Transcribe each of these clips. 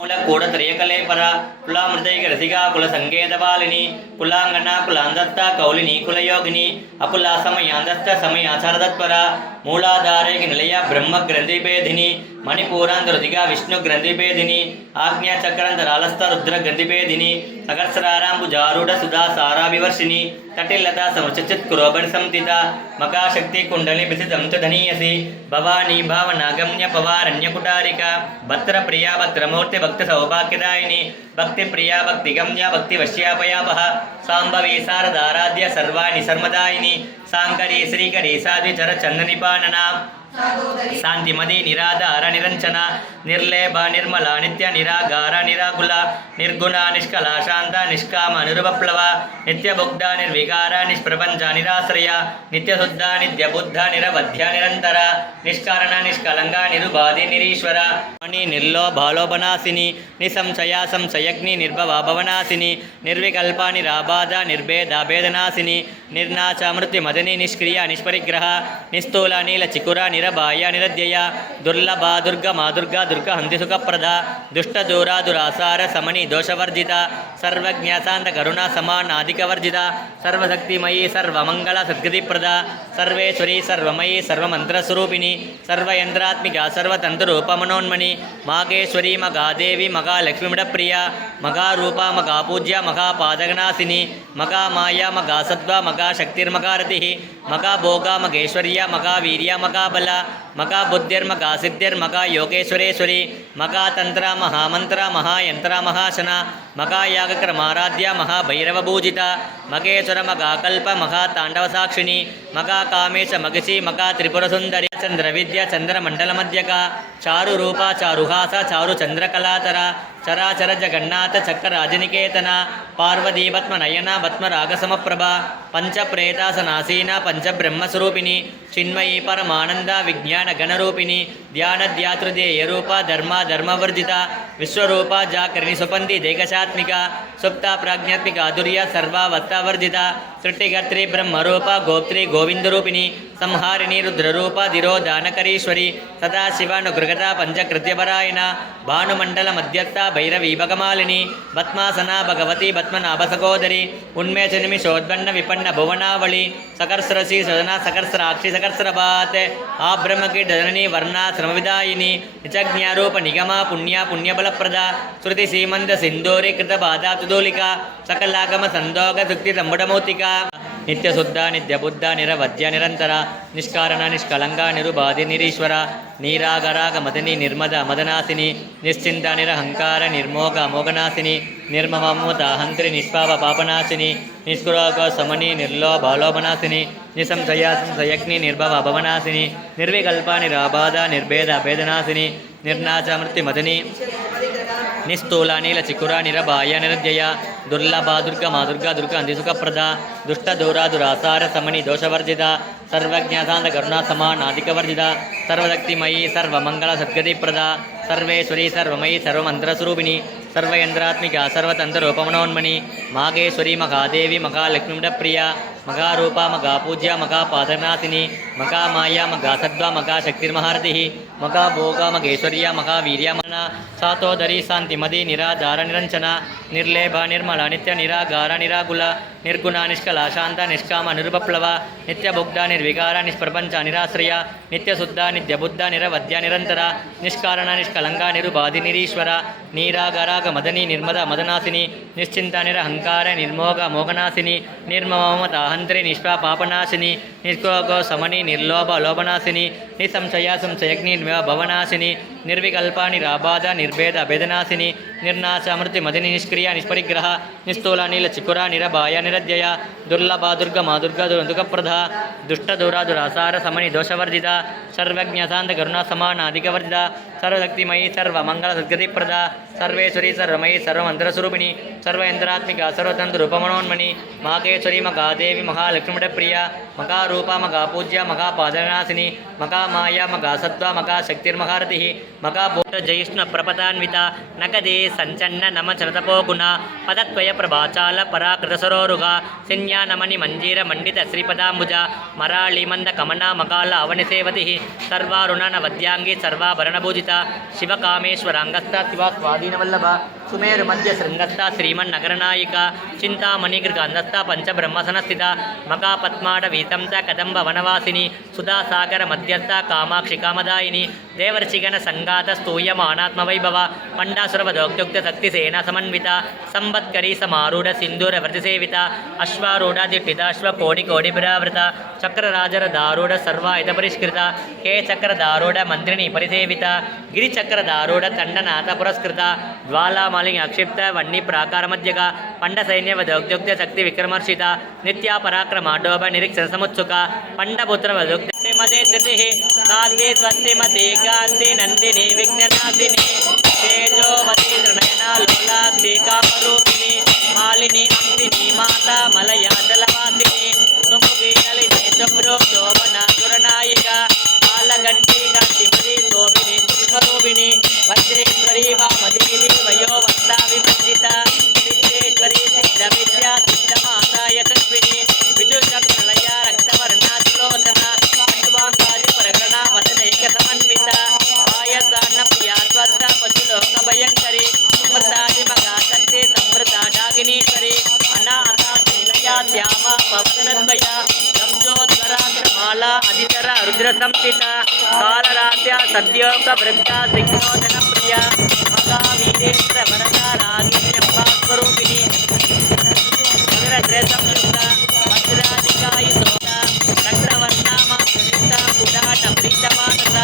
కూడత్రయకలేపర కులామృతైక రసిగా కుల సంకేతపాలిని కులాంగన కులాంధస్థ కౌలిని కులయోగిని అకులా సమయాంధస్థ సమయాచారతత్పర మూలాధారైక నిలయ బ్రహ్మ గ్రంథిభేదిని మణిపూరాంతరుదిగా విష్ణు గ్రంథిభేదిని ఆజ్ఞా చక్రాంతరాలస్థ రుద్ర గ్రంథిభేదిని సహస్రారాంబుజారూఢ సుధా సారాభివర్షిని తటిల్లత సమృచిత్కురోబడి సంతిత మకాశక్తి కుండలి బిసిదం ధనీయసి భవానీ భావనాగమ్య పవారణ్యకుటారిక భద్ర ప్రియా భద్రమూర్తి భక్తి సౌభాగ్యదాయిని భక్తి ప్రియా భక్తి గమ్య భక్తి వశ్యాపయాపహ సాంబవీ శారదారాధ్య సర్వాణి సర్మదాయిని సాంకరీ శ్రీకరీ సాధ్విచర చందనిపానన శాంతిమది నిరాధార నిరంచన నిర్లేభ నిర్మల నిత్య నిరాగార నిరాకుల నిర్గుణ నిష్కల శాంత నిష్కామ నిరుపప్లవ నిత్యబుద్ధ నిర్వికార నిష్ప్రపంచ నిరాశ్రయ నిత్యశుద్ధ నిత్యబుద్ధ నిరవధ్య నిరంతర నిష్కారణ నిష్కలంక నిరుబాధి నిరీశ్వర మణి నిర్లోభాలోపనాశిని నిసంశయ సంశయగ్ని నిర్భవ భవనాశిని నిర్వికల్ప నిరాబాధ నిర్భేద భేదనాశిని నిర్నాచ మృత్యుమదని నిష్క్రియ నిష్పరిగ్రహ నిస్థూల నీల చికుర నిరబాయ నిరద్యయ దుర్లభ దుర్గమా దుర్గా దుర్గ హంతి సుఖప్రద దుష్ట దూరా దురాసార సమని దోషవర్జిత సర్వజ్ఞ శాంత కరుణ సమానాధికవర్జిత సర్వశక్తిమయీ సర్వమంగళ సద్గతిప్రద సర్వేశ్వరి సర్వమయీ సర్వమంత్రస్వరూపిణి సర్వయంత్రాత్మిక సర్వతంత్రూపమనోన్మణి మాగేశ్వరి మగాదేవి మగాలక్ష్మిడప్రియ మగారూప మగాపూజ్య మగాపాదగనాశిని మగామాయ మగాసత్వ మగాశక్తిర్మగారతి మగాభోగ మగేశ్వర్య మగావీర్య మగాబల మగా బుద్ధిర్మగా సిద్ధిర్మగా యోగేశ్వరేశ్వరి మగా తంత్ర మహామంత్ర మహాయంత్ర మహాశన మగా యాగక్రమారాధ్య మహాభైరవభూజిత మగేశ్వర మగా కల్ప మగా తాండవ సాక్షిణి మగా కామేశ మగిషి మగా త్రిపుర సుందరి చంద్ర విద్య చంద్రమండల మధ్యక చారు రూప చారుహాస చారు చంద్రకళాతర చరాచర జగన్నాథ చక్రరాజనికేతన పార్వతీ పద్మనయన పద్మరాగసమప్రభ పంచప్రేతాసనాసీన పంచబ్రహ్మస్వరూపిణి చిన్మయీ పరమానంద విజ్ఞాన గణరూపిణి ధ్యానధ్యాతృదేయ రూప ధర్మ ధర్మవర్జిత విశ్వరూప జాకరిణి సుపంది దేకశాత్మిక సుప్త ప్రాజ్ఞాత్మిక దుర్య సర్వావత్తావర్జిత సృష్టికర్త్రి బ్రహ్మరూప గోప్త్రి గోవిందరూపిణి సంహారిణి రుద్రరూప ధిరోదానకరీశ్వరి సదాశివానుగృగత పంచకృత్యపరాయణ భానుమండల మధ్యస్థ భైరవీ భగమాలిని పద్మాసన భగవతి పద్మనాభ సకోదరి ఉన్మేష నిమిషోద్వన్న విపన్న భువనావళి సకర్స్రసి సదన సకర్స్రాక్షి సకర్స్రభాత్ ఆ బ్రహ్మకి ధరణి వర్ణాశ్రమ విదాయిని నిచజ్ఞారూప నిగమ పుణ్య పుణ్యబలప్రద శృతి సీమంత సింధూరి కృత బాధాతుదూలిక సకలాగమ సందోగ శుక్తి సంబుడమౌతిక నిత్యశుద్ధ నిత్యబుద్ధ నిరవధ్య నిరంతర నిష్కారణ నిష్కలంక నిరుబాధి నిరీశ్వర నీరాగరాగ మదని నిర్మద మదనాశిని నిశ్చింత నిరహంకార నిర్మోగ మోగనాశిని నిర్మమముత హంత్రి నిష్పాప పాపనాశిని నిష్కురోగ సమని నిర్లోభాలోపనాశిని నిసంశయ సంశయగ్ని నిర్భవ భవనాశిని నిర్వికల్ప నిరాబాధ నిర్భేద భేదనాశిని నిర్నాచ మృత్యుమదని నిస్థూల నీల చికుర నిరబాయ నిరద్యయ దుర్లభ దుర్గమా దుర్గా దుర్గ అంది సుఖప్రద దుష్ట దూరా దురాసార సమని దోషవర్జిత సర్వజ్ఞాతాంత కరుణా సమానాధికవర్జిత సర్వశక్తిమయీ సర్వమంగళ సద్గతిప్రద సర్వేశ్వరి సర్వమయీ సర్వమంత్రస్వరూపిణి సర్వయంత్రాత్మిక సర్వతంత్రూపమనోన్మణి మాగేశ్వరి మగాదేవి మగాలక్ష్మిడప్రియ మగారూప మగాపూజ్య మగాపాదనాశిని మగామాయ మగాసద్వ మగాశక్తిర్మహారతి మగాభోగ మగేశ్వర్య మగావీర్యమన సాతోదరి శాంతిమది నిరాధార నిరంచన నిర్లేభ నిర్మల నిత్య నిరాగార నిరాకుల నిర్గుణ నిష్కల శాంత నిష్కామ నిరుపప్లవ నిత్యబుద్ధ నిర్వికార నిష్ప్రపంచ నిరాశ్రయ నిత్యశుద్ధ నిత్యబుద్ధ నిరవధ్య నిరంతర నిష్కారణ నిష్కలంక నిరుబాధి నిరీశ్వర నీరాగరాగ మదని నిర్మద మదనాశిని నిశ్చింత నిరహంకార నిర్మోగ మోగనాశిని నిర్మమమత హంత్రి నిష్పాపాపనాశిని నిష్కోగో సమని నిర్లోభ లోభనాశిని నిసంశయ సంశయగ్ని భవనాశిని నిర్వికల్ప నిరాబాధ నిర్భేద భేదనాశిని నిర్నాశ మృత్యుమదిని నిష్క్రియ నిష్పరిగ్రహ నిస్థూల నీల చికుర నిరబాయ నిరద్యయ దుర్లభ దుర్గమా దుర్గా దుఃఖప్రద దుష్ట దూరా దురాసార సమని దోషవర్జిత సర్వజ్ఞ శాంత కరుణ సమానాధికవర్జిత సర్వశక్తిమయీ సర్వమంగళ సద్గతిప్రద సర్వేశ్వరి సర్వమయీ సర్వమంత్రస్వరూపిణి సర్వయంత్రాత్మిక సర్వతంత్రూపమనోన్మణి మాగేశ్వరి మగాదేవి మహాలక్ష్మిడప్రియ మగారూప మగాపూజ్య మగాపాదనాశిని మగామాయ మగాసత్వ మగాశక్తిర్మహారతి మగాభూత జయిష్ణ ప్రపదాన్విత నగదే సంచన్న నమ చరతపోగుణ పదత్వయ ప్రభాచాల పరాకృత సరోరుగ శన్యానమని మంజీర మండిత శ్రీపదాంబుజ మరాళి మంద కమనా మకాల అవని సేవతి సర్వారుణ నవద్యాంగి సర్వాభరణభూజిత స్థిత శివకామేశ్వరాంగస్థ శివ స్వాధీనవల్లభ సుమేరు మధ్య శృంగస్థ శ్రీమన్నగరనాయిక చింతామణిగృగాంధస్థ పంచబ్రహ్మసన స్థిత మకాపద్మాడ వీతంత కదంబ వనవాసిని సుధాసాగర మధ్యస్థ కామాక్షి కామదాయిని దేవర్షిగణ సంగాత స్తూయమానాత్మ వైభవ పండాసురవదోక్తుక్త శక్తిసేన సమన్విత సంవత్కరీ సమారూఢ సింధూర వ్రతిసేవిత అశ్వారూఢ దిట్టితాశ్వ కోడి కోడిభిరావృత చక్రరాజర దారూఢ సర్వాయుధ పరిష్కృత కే చక్రదారూఢ మంత్రిని పరిసేవిత గిరిచక్రదారూఢ తండనాథ పురస్కృత జ్వాలామాలిని అక్షిప్త వన్ని ప్రాకార మధ్యగా పండ సైన్యవదోక్తుక్త శక్తి విక్రమర్షిత నిత్యా పరాక్రమాడోభ నిరీక్షణ సముత్సుక పండపుత్ర వదోక్త మదే ధృతి కాంతి స్వస్తిమతి కాంతి నందిని విఘ్ననాశిని తేజోమతి త్రినయనా లోలాక్షి కామరూపిణి మాలిని అంతిని మాతా మలయాచలవాసిని సుముఖి నలిని శుభ్రో శోభనా సురనాయిక కాలగంటి కాంతిమతి శోభిని పుష్పరూపిణి వజ్రేశ్వరి వామదేవి వయోవంతా విభజిత సిద్ధేశ్వరి సిద్ధ విద్యా సిద్ధమాతా యశస్విని విజుషప్రణయ రక్తవర్ణాతిలోచన అశ్వాంగాది ప్రకరణ వదనైక సమన్విత ఆయసాన్న ప్రియా స్వస్థ పశులోక భయంకరి అమృతాది మగాశక్తి సమృత డాగినీశ్వరి అనాథ నిలయ శ్యామ పవనద్వయ రంజోద్వరాగ్రమాల అధిచర రుద్ర సంస్థిత కాలరాస్య సద్యోగ వృద్ధ సిగ్నోదన ప్రియ మగా వీరేంద్ర వరద రాగిణ్యంబాస్వరూపిణి మగరద్ర సంయుక్త వజ్రాధికాయి సోత చక్రవర్ణామ సునిత కుడాట ప్రీతమానస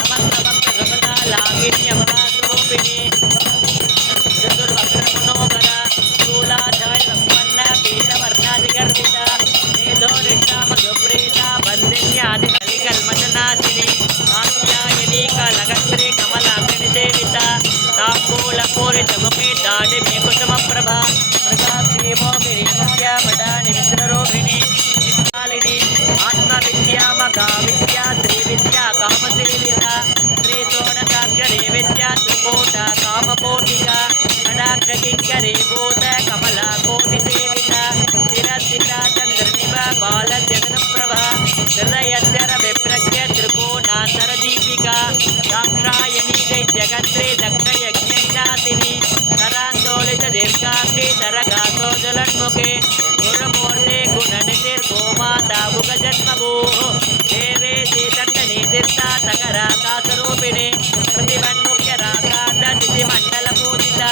నమస్తభక్త సుగత లాగిణ్యంబాస్వరూపిణి చతుర్వక్రమనోహర స్థూలాధాయ సంపన్న పీతవర్ణాధిగర్భిత మేధోరిష్టామధుప్రీత బంధిన్యాది కలికల్మషనాశిని కాత్యాయనీ కలగత్రి కమలాగ్ని సేవిత తాంబూలపూరిత ముఖి దాడిమి కుసుమ ప్రభ ప్రజాశ్రీమోగిరి ముఖ్య బడాని మిత్రరోహిణి చిత్తాలిని ఆత్మవిద్యా మగా విద్యా శ్రీ విద్యా కామసేవిత శ్రీ షోడశాక్షరీ విద్యా త్రికూట కామకోటిక కడాక్షకింకరీ భూత కమల కోటి సేవిత స్థిరస్థిత చంద్రనిభ బాల జగన్ప్రభ హృదయచర విప్రజ్ఞ త్రికోణాంతర దీపిక దాక్షాయణి జగత్రి దక్ష యజ్ఞాసిని నరాందోళిత దీర్ఘాక్షి తరగాతో జలన్ముఖే గురుమూర్తి గుణనిధిర్గోమాతా భుగజన్మభూ దేవే దండని తీర్థ సకరాకాశరూపిణి ప్రతిమన్ముఖ్య రాకాంత తిథి మండల పూజిత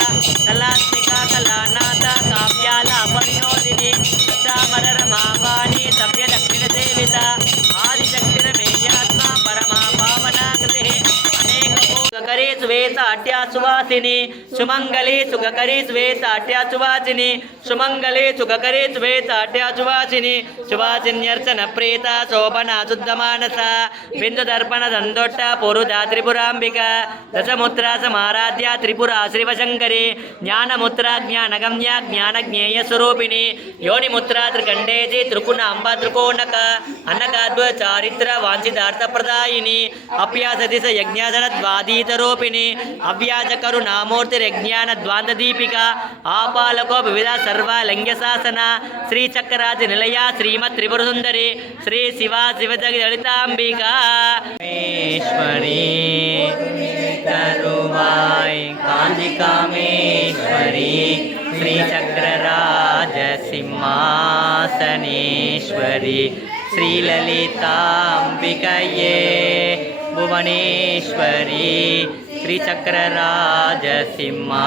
కళాత్మిక కళానాథ కావ్యాల పరిణోదిని రమావాణి సవ్య దక్షిణ సేవిత ఆదిదక్షిణ మేయాత్మ పరమా పావనాకృతి అనేక సుఖకరీ శ్వేత అట్యాసువాసిని సుమంగళి సుఖకరీ శ్వేత అట్యాసువాసిని సుమంగళి సుఖకరీ శ్వేత అట్యాసువాసిని సువాసిన్యర్చన ప్రీత శోభన శుద్ధమానస బిందు దర్పణ దందొట్ట పురుధా త్రిపురాంబిక దశముద్ర సమారాధ్య త్రిపురా శ్రీవశంకరి జ్ఞానముద్ర జ్ఞానగమ్య జ్ఞానజ్ఞేయ స్వరూపిణి యోనిముద్ర త్రికండేజి త్రికుణ అంబ త్రికోణక అన్నకాద్వ చారిత్ర వాంఛితార్థప్రదాయిని అప్యాసతి స యజ్ఞాసన ద్వాదీతరూపిణి అవ్యాజ కరుణామూర్తిరజ్ఞాన ద్వాంతదీపిక ఆపాలకో వివిధ సర్వలింగశాసన శ్రీచక్రాది నిలయ శ్రీమత్ త్రిపుర సుందరి శ్రీ శివా శివదళితాంబిక ఈశ్వరి కరువాయ్ కాంతి కామేశ్వరి శ్రీచక్రరాజ సింహాసనేశ్వరి శ్రీలలితాంబికయే భువనేశ్వరి శ్రీచక్రరాజ సింహాసనేశ్వరి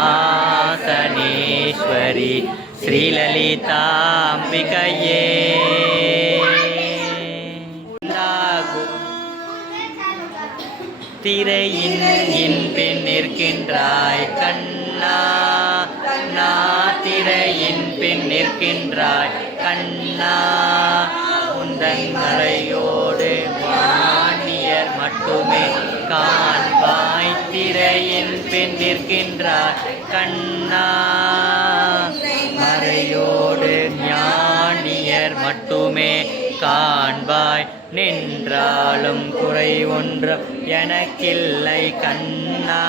శ్రీలలితాంబికయే திரையின் பின் நிற்கின்றாய் கண்ணா நா திரையின் பின் நிற்கின்றாய் கண்ணா உந்தன் மறையோடு வாணியர் மட்டுமே காண்பாய் திரையின் பின் நிற்கின்றாய் கண்ணா மறையோடு ஞானியர் மட்டுமே காண்பாய் நின்றாலும் குறை ஒன்றும் எனக்கில்லை கண்ணா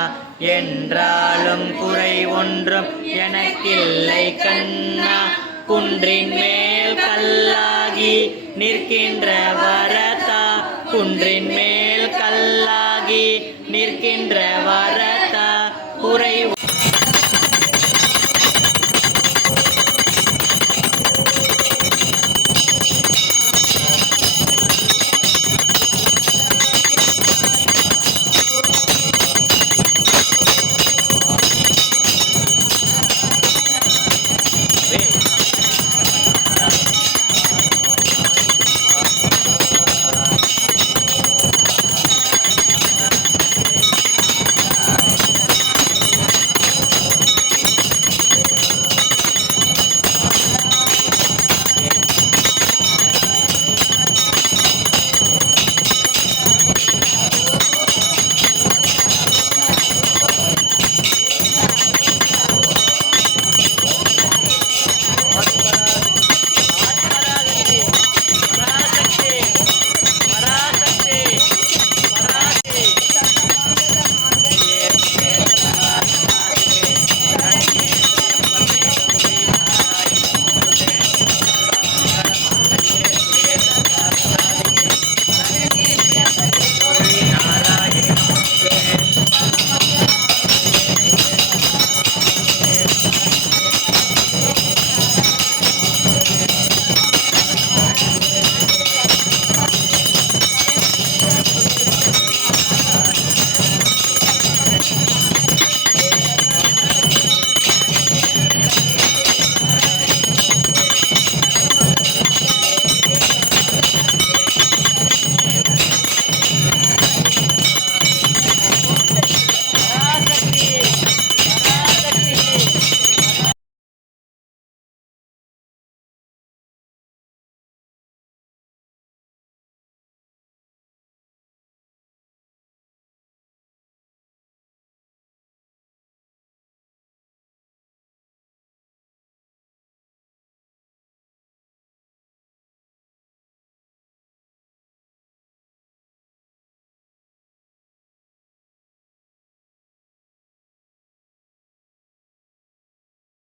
என்றாலும் குறை ஒன்றும் எனக்கில்லை கண்ணா குன்றின் மேல் கல்லாகி நிற்கின்ற வரதா குன்றின் மேல் கல்லாகி நிற்கின்ற வரத குறை